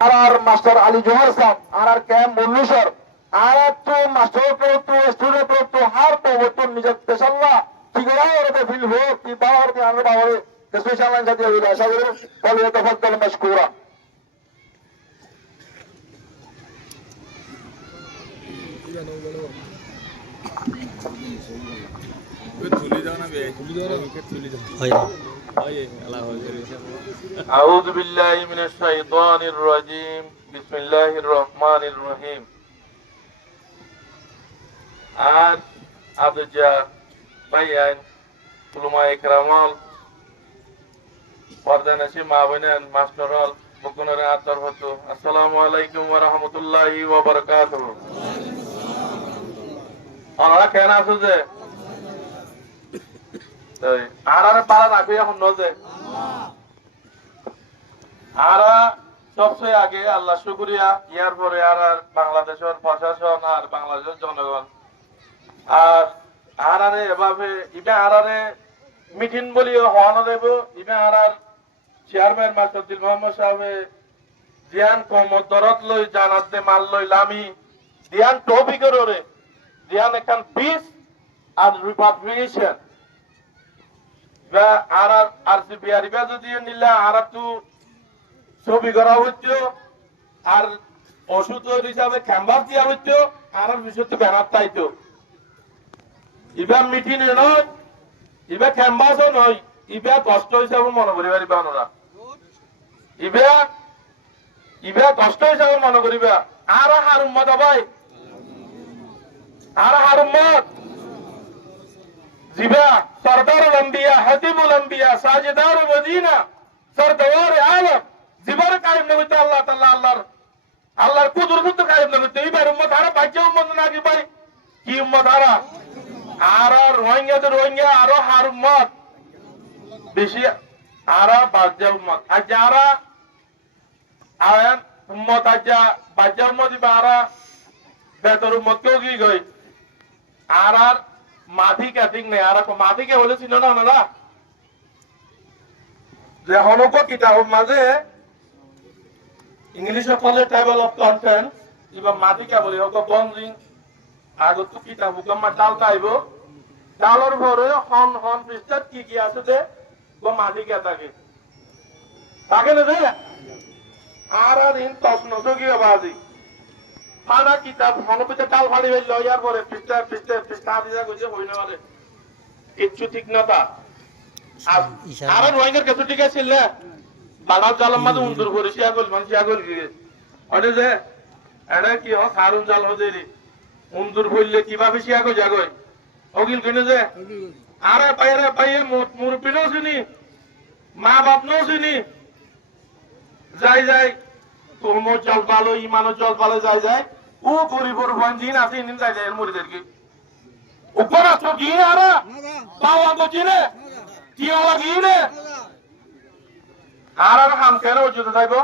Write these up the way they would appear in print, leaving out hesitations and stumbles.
আর master Ali জোহর সাহেব আর camp মুন্নুসর আর তো master তো স্টুডেন্ট তো হার তো তো নিজের পেশাল্লা কি করে ওরে ফিল হো কি বাবার কি আনন্দ বাবারে স্পেশাল লাইন সাথে হইলো আশা করি বলে তফাদ্দাল মাশকুরা أعوذ بالله من الشيطان الرجيم بسم الله الرحمن الرحيم আজ আবজা বায়ান উলামা ইকরামাল পর্দানাসি মাবনান মাস্টারল বকুনরা আতর হতো আসসালামু আলাইকুম ওয়া রাহমাতুল্লাহি ওয়া বারাকাতুহু আল্লাহ কেন আছো যে তাই আর পারা রাখি এখন নজে আর সবচেয়ে আগে আল্লাহ শুকরিয়া ইয়ার পরে আর বাংলাদেশের প্রশাসন আর বাংলাদেশের জনগণ আর আরারে এভাবে ইবে আরারে মিটিং বলিও হওয়ানো দেব ইবে আরার চেয়ারম্যান মাসুদুল মোহাম্মদ সাহেব জিয়ান কমত দরত লই জানাতে মাল লই লামি দিয়ান টপিকের ওরে দিয়ান এখান পিস আর রিপাবলিকেশন বা আর আরসিপি আর ইবে যদি নিলা আর তু ছবি করা হচ্ছে আর ওষুধ হিসাবে ক্যাম্পাস দিয়া হচ্ছে আর বিষয়তে ব্যানার তাইতো ইবা মিটিং নয় ইবা ক্যাম্পাসও নয় ইবা কষ্ট হিসাবে মনে করিবা ইবা ওনারা ইবা ইবা কষ্ট হিসাবে মনে করিবা আর হারুম্মত ভাই আর হারুম্মত জিবা সরদারুল আম্বিয়া হাতিবুল আম্বিয়া সাজিদার মদিনা সরদার আলম জিবার কায়েম নবীতে আল্লাহ তাআলা আল্লাহর কুদরত কায়েম নবীতে ইবার উম্মত আর বাচ্চা উম্মত না কি ভাই কি উম্মত আর রোহিঙ্গা আরো হার উম্মত বেশি আর বাচ্চা উম্মত আর যারা আয়ান উম্মত আজা বাচ্চা উম্মত বারা বেতর উম্মত কেউ কি গই আর মাটি কাটিং নেই আর মাটিকে বলেছিল না ওনারা যে হনক কিতাব মাঝে ইংলিশ কলে টেবল অফ কন্টেন্ট ইবা মাটিকা বলি হক বনজিং আগত কিতাব হুকামা ডাল তাইব ডালর ভরে হন হন পৃষ্ঠাত কি আছে দে গো মাটিকা থাকে না দে আর ইন তসন সগি বাজি ফানা কিতাব হনপিতে ডাল ফাড়ি হইল ইয়ার পরে পৃষ্ঠা দিয়া কইছে হইনা বলে কিচ্ছু ঠিক না তা আর রোহিঙ্গার কিছু ঠিক আছে না বানাল জালাম মাঝে উন্দুর করে শিয়াগল গিয়ে ওটা যে এটা কি হয় সারুন জাল হদেরি উন্দুর বললে কিভাবে শিয়াগো জাগই অগিল কিনে যে আরে পাইয়ে মুরব্বিনও চিনি মা বাপ নও চিনি যাই তোমো জল ভালো ইমানো জল ভালো যাই ও গরিবর ভাঞ্জিন আছে ইনিন যাই মুরিদের কি উপর আছো কি আরা পাওয়া তো চিনে কি হওয়া কি নে আর হাম কেন উজুতে যাইব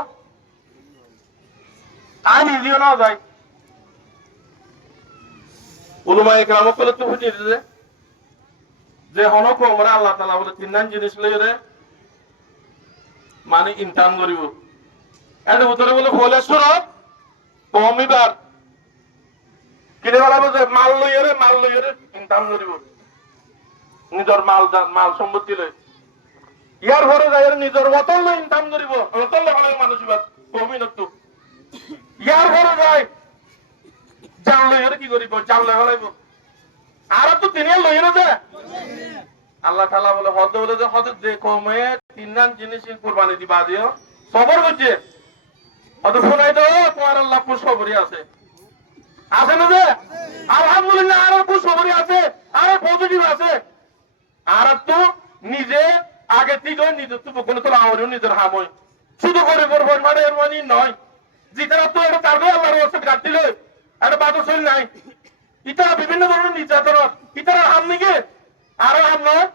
আই নিজেও না যাই উলুমা ইকরাম কলে তো ফুটি দিছে যে হনক আমরা আল্লাহ তাআলা বলে তিনজন জিনিস লইরে মানে ইনতান করিব এর ভিতরে বলে বলে সুরত কমিবার কিনে বলা বলে মাল লইরে ইনতান করিব নিজের মাল সম্পত্তি লই ইয়ার ঘরে যাই নিজের অতল ইনকাম করিব অতল হলে মানুষ কমি নতো ইয়ার ঘরে যাই জাল লইরে কি করিব জাল হলাইব আর তো তিনি লইরে দে আল্লাহ তাআলা বলে হদ যে কমে তিনজন জিনিস কুরবানি দিবা দিও সবর করছে অত শোনাই তো তোমার আল্লাহ পুষ সবরই আছে না যে আলহামদুলিল্লাহ আর পুষ সবরই আছে আর পজিটিভ আছে আর তো নিজে আগে থেকে নিজের তো কোনো তো আমারও নিজের হামই শুধু করে করবো মানে এর মানে নয় যেটা তো এটা তার আল্লাহর ওয়াসে কাটছিল এটা বাদ শৈল নাই ইতারা বিভিন্ন ধরনের নির্যাতন ইতারা হাম নিকে আরো হাম নয়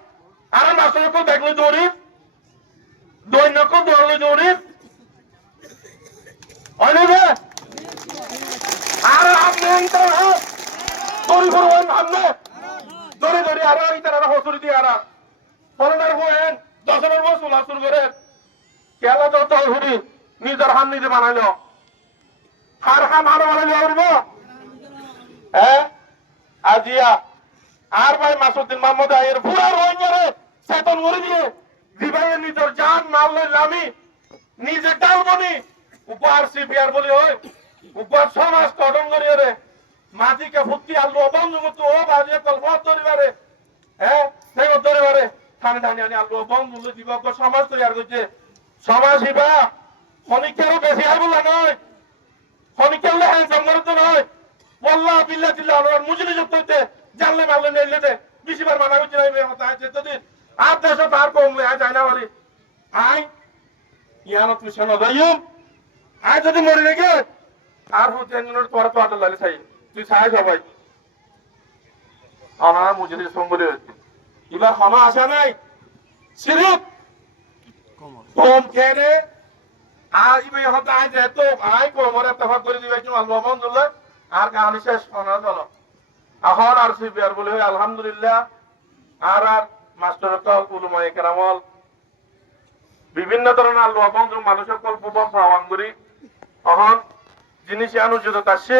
আরো নাচক দেখলে দৌড়ি দৈন্যক দৌড়লে দৌড়ি অনেক আর হাম নেই দৌড়ি করবো হাম নে দৌড়ে আরো ইতারা হসুরি দিয়ে আরা ফরেনার বইন দশনের বছর আসুন করে খেলা তো হরি নিজের হাম নিজে বানাইল হার খান হার মারা যাওয়ার হ্যাঁ আজিয়া আর ভাই মাসুদ্দিন মোহাম্মদ আয়ের পুরা রোহিঙ্গারে চেতন করে দিয়ে দিবাইয়ে নিজের জান মাল লামি নিজে ডালবনি উপহার সিপিআর বলি হয় উপহার সমাজ গঠন করিয়ে রে মাটিকে ফুটি আলু অবন্ধ করতো ও বাজিয়ে কল্প ধরিবারে হ্যাঁ সেই ধরিবারে ঠানি ঠানি আনি আলু অবন্ধ দিবক সমাজ তৈরি করছে সমাজ হিবা খনিকেরও বেশি আইব নয় খনিকের হ্যাঁ জঙ্গলের তো নয় বল্লা বিল্লা চিল্লা মুজলি যুক্ত হইতে জানলে মারলে নেইলে দে বেশিবার মানা করছে যেতদিন আর দেশ তার কমলে আয় যায় না বাড়ি আয় ইয়ানো তুই শোনো যাইম আয় যদি মরে রেখে আর হচ্ছে তোরা তো আটল লাগে চাই তুই চাই সবাই অনারা মুজলি সম্বলি হচ্ছে এবার ক্ষমা আসা নাই সিরিপ কম খেয়ে আর ইবে হতে আয় যেত আয় কোমরে তফাক করে দিবে কি আল্লাহ বন্ধুল্লাহ আর কাহানি শেষ শোনা চলো এখন আর সিপিআর বলে আলহামদুলিল্লাহ আর মাস্টার উলুমায়ে কেরামল বিভিন্ন ধরনের আল্লাহ বন্ধু মানুষের কল্প প্রমাণ করি এখন জিনিস অনুচিত আসছে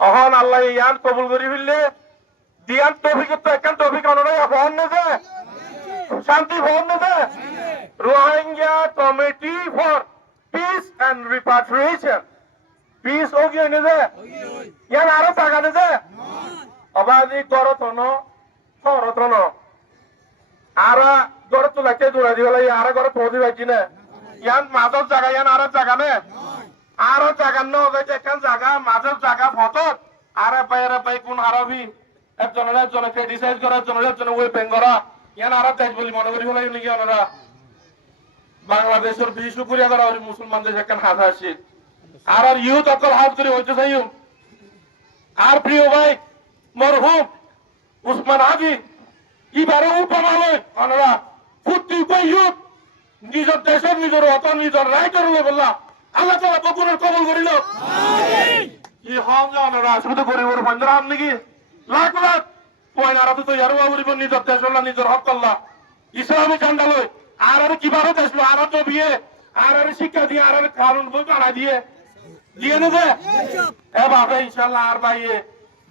এখন আল্লাহ ইয়ান কবুল করি ফেললে দিয়ান টপিক তো একান টপিক অনুযায়ী ফোন নেছে শান্তি ফোন নেছে Rohingya committee for peace and repatriation peace ও কি নেছে ইয়ান আরো টাকা নেছে অবাধি গড়তন সরতন আর গড় তোলাকে দৌড়া দিবে আর গড় তো দিবাইছি না ইয়ান মাঝর জায়গা ইয়ান আর জায়গা নে আরো জায়গা নেখান জায়গা মাঝের জায়গা ফটত আর পাই কোন আরবি একজনের ক্রিটিসাইজ করা একজনের ওয়েপিং করা ইয়ান আর দেশ বলি মনে করি ফেলাই নাকি ওনারা বাংলাদেশের বিশ করিয়া করা মুসলমান দেশ একখান হাত আসি আর ইউথ অকল হাত করে হইতে চাই আর প্রিয় ভাই মরহুম উসমান হাজি এবারে উপমালয় ওনারা ফুটি ইউথ নিজের দেশের নিজের অতন নিজের রাইটার বললা আল্লাহ তালা বকুরের কবল করিল কি হম যে ওনারা শুধু গরিবের পঞ্জরা হাম নাকি লাখ লাখ পয়নারা তো ইয়ারও বলিব নিজের দেশ নিজের হক করলা ইসলামী ঝান্ডা লই আর কিভাবে দেশ আর তো বিয়ে আর শিক্ষা দিয়ে আর কারণ বই বানাই দিয়ে নেবে এ ভাবে ইনশাল্লাহ আর ভাইয়ে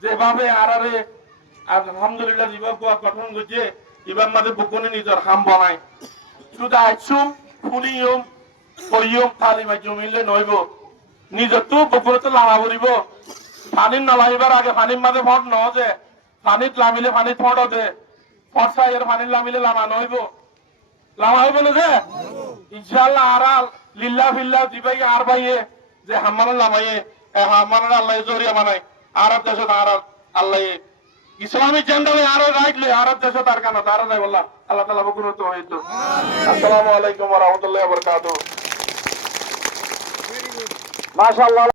যেভাবে আর আলহামদুলিল্লাহ জীবক গঠন করছে এবার মাঝে বুকুনি নিজের হাম বানাই শুধু আইসুম ফুনিয়ম কইয়ম থালি মাই জমিলে নইব নিজের তো বুকুরে তো লাভা করিব পানির নলাইবার আগে পানির মাঝে ফট ন যে পানিত লামিলে পানিত ফট দে ফট চাইয়ের পানির লামিলে লামা নইব লামা হইব না যে ইনশাল্লাহ আর লিল্লা ফিল্লা দিবাই আর ভাইয়ে যে হাম্মানের লামাইয়ে হাম্মানের আল্লাহ জরিয়া বানাই আর দেশত আর আল্লাহ ইসলামিক জেন্ডারে আরো রাখলে আর দেশত আর কেন তারা যাই বললাম আল্লাহ তালা বকুরত হইতো আসসালামু আলাইকুম ওয়া রাহমাতুল্লাহি ওয়া বারাকাতুহু মাশাআল্লাহ।